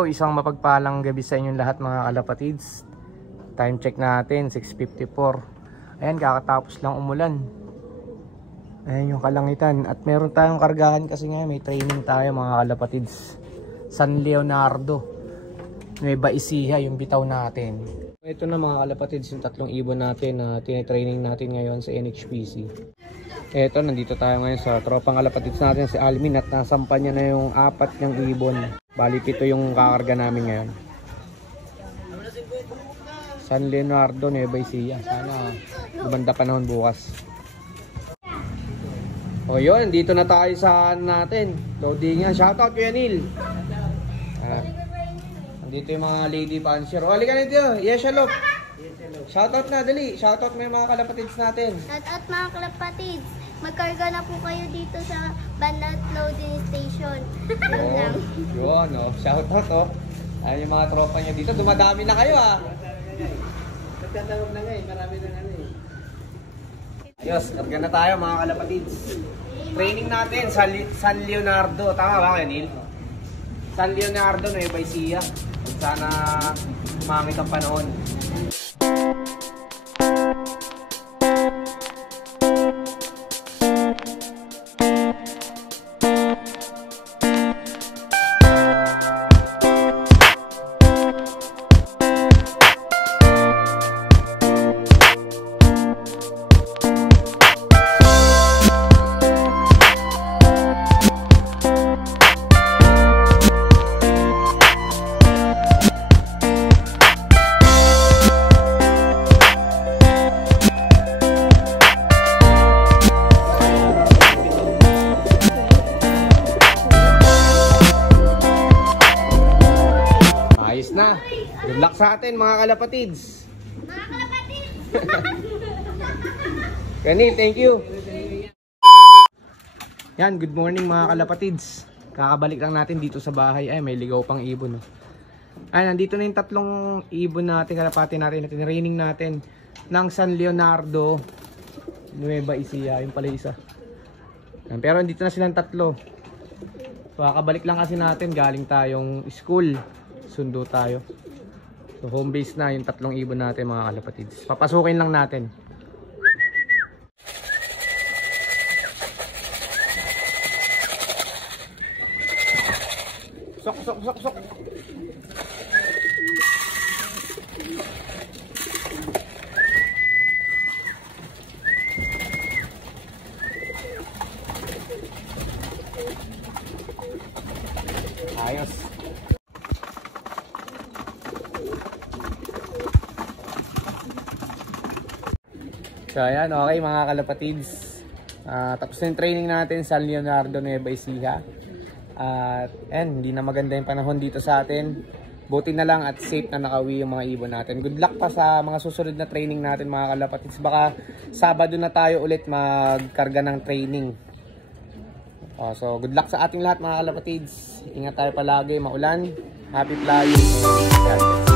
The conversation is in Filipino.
Hello, isang mapagpalang gabi sa inyong lahat mga kalapatids. Time check natin, 6:54. Ayan, kakatapos lang umulan. Ayan yung kalangitan. At meron tayong kargahan kasi ngayon, may training tayo mga kalapatids. San Leonardo, Nueva Ecija yung bitaw natin. Ito na mga kalapatids, yung tatlong ibon natin na tinitraining natin ngayon sa NHPC. Eto, nandito tayo ngayon sa tropang kalapatids natin si Almin at nasampan niya na yung 4 niyang ibon. Bali 7 yung kakarga namin ngayon. San Leonardo, Nueva Ecija. Sana gumanda panahon bukas. O yun, dito na tayo sa natin. Loading yan. Shoutout Kuya Neil. Nandito yung mga lady pansier. O, halika na dito. Yes, hello. Shoutout na, dali. Shoutout mo yung mga kalapatids natin. Shoutout mga kalapatids. Magkarga na po kayo dito sa Banat Loading Station. Yun, oh. Shoutout, oh. Ayun yung mga tropa niya dito. Dumadami na kayo, ah. Nagtatawag na nga, eh. Marami na nga, eh. Ayos, karga na tayo, mga kalapatids. Training natin sa San Leonardo. Tama ba kayo, Neil? San Leonardo, Nueva Ecija. Sana umamit ang panahon. Na. Good luck sa atin mga kalapatids. Mga kalapatids! Kanil, thank you. Yan, good morning mga kalapatids. Kakabalik lang natin dito sa bahay. Ay, may ligaw pang ibon. Ay, nandito na yung tatlong ibon natin, kalapati natin, na tinraining natin ng San Leonardo, Nueva Ecija. Yung pala isa. Yan, pero nandito na silang tatlo. So, kakabalik lang kasi natin. Galing tayong school. Sundo tayo. So home base na yung tatlong ibon natin mga kalapatids. Papasukin lang natin. Sok. Ayos. So ayan, okay mga kalapatids, tapos na yung training natin sa Leonardo, Nueva Ecija. At hindi na maganda yung panahon dito sa atin. Buti na lang at safe na nakauwi yung mga ibon natin. Good luck pa sa mga susunod na training natin mga kalapatids. Baka Sabado na tayo ulit magkarga ng training. So good luck sa ating lahat mga kalapatids. Ingat tayo palagi, maulan. Happy flying.